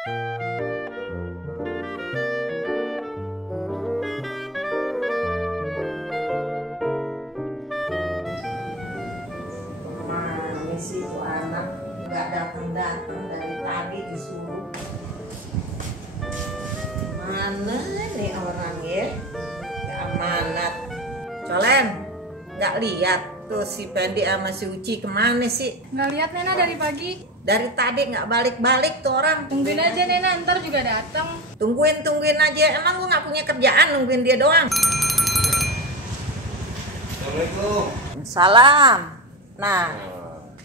Mana sih itu anak nggak datang-datang dari tadi disuruh. Mana nih orang ya? Ya amanat. Colen, nggak lihat tuh si Pendi sama si Uci kemana sih? Nggak lihat Nena dari pagi. Dari tadi nggak balik-balik tuh orang. Tungguin aja Nena, ntar juga datang. Tungguin aja. Emang gua nggak punya kerjaan nungguin dia doang. Assalamualaikum. Salam. Nah,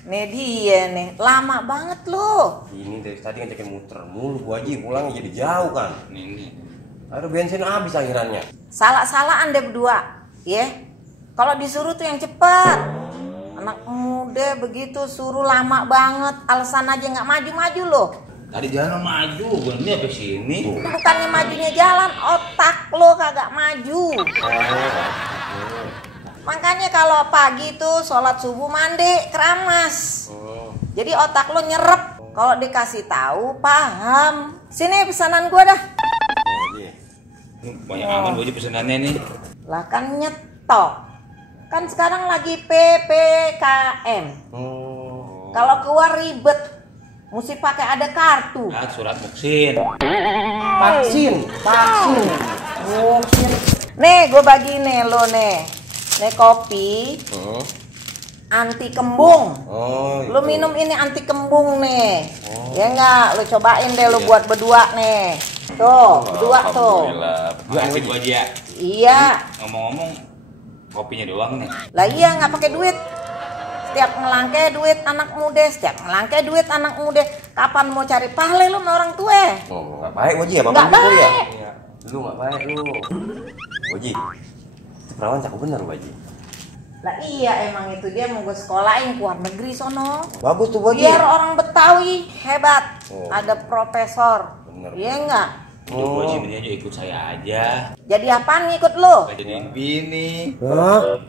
nih dia nih. Lama banget lo. Ini dari tadi ngajakin muter mulu, gua aja pulang jadi jauh kan. Nih. Aduh bensin habis akhirannya. Salah-salahan deh berdua, ya. Kalau disuruh tuh yang cepat. Anak muda begitu suruh lama banget, alasan aja nggak maju-maju loh. Tadi jalan maju, berhenti sampai sini. Bukannya majunya jalan, otak lo kagak maju. Makanya kalau pagi tuh sholat subuh mandi keramas. Jadi otak lo nyerep. Kalau dikasih tahu paham. Sini pesanan gua dah. Banyak aman baju pesanannya nih. Lah kan nyetok. Kan sekarang lagi PPKM. Kalau keluar ribet, mesti pakai ada kartu. Nah, surat vaksin. Vaksin. Nih, gue bagi nih lo nih. Nih kopi. Anti kembung. Lo minum ini anti kembung nih. Ya enggak, lo cobain deh lo buat berdua nih. Tuh, berdua tuh. Makasih Bu Haji ya. Iya. Ngomong-ngomong, kopinya doang nih. Lah iya nggak pakai duit. Setiap ngelangke duit anak muda, Kapan mau cari pahle lu sama orang tua? Oh, nggak baik Waji ya, Bapak Nggak gitu ya. baik. Lu nggak baik lu. Waji, itu perawan cakep bener Waji. Lah iya emang itu dia mau gue sekolahin ke luar negeri sono. Bagus tuh Waji. Biar orang Betawi hebat. Ada profesor. Bener. Iya enggak? Udah Bu Haji mending aja ikut saya aja. Jadi apaan ngikut lu? Gak jadiin bini. Hah?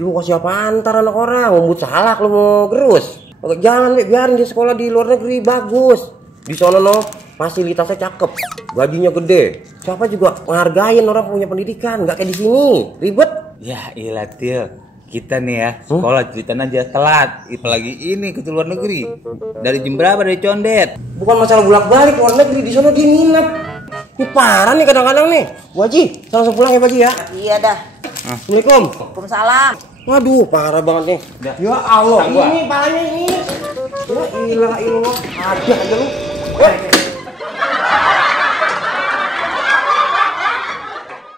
Lu mau kasih apaan ntar anak orang? Mau but salak lu mau gerus? Jangan biarin dia sekolah di luar negeri bagus. Di sono no fasilitasnya cakep, gajinya gede. Siapa juga menghargain orang punya pendidikan, nggak kayak di sini ribet. Ya ilah Til, kita nih ya sekolah ceritain aja telat. Apalagi ini ke luar negeri. Dari jam berapa dari Condet? Bukan masalah bolak-balik luar negeri, di sono dia nginep. Ini parah nih kadang-kadang nih. Waji, langsung pulang ya Waji ya. Iya dah. Assalamualaikum. Waalaikumsalam. Waduh, parah banget nih. Ya Allah, ini parahnya ini. Ya ilah, ada aja lu.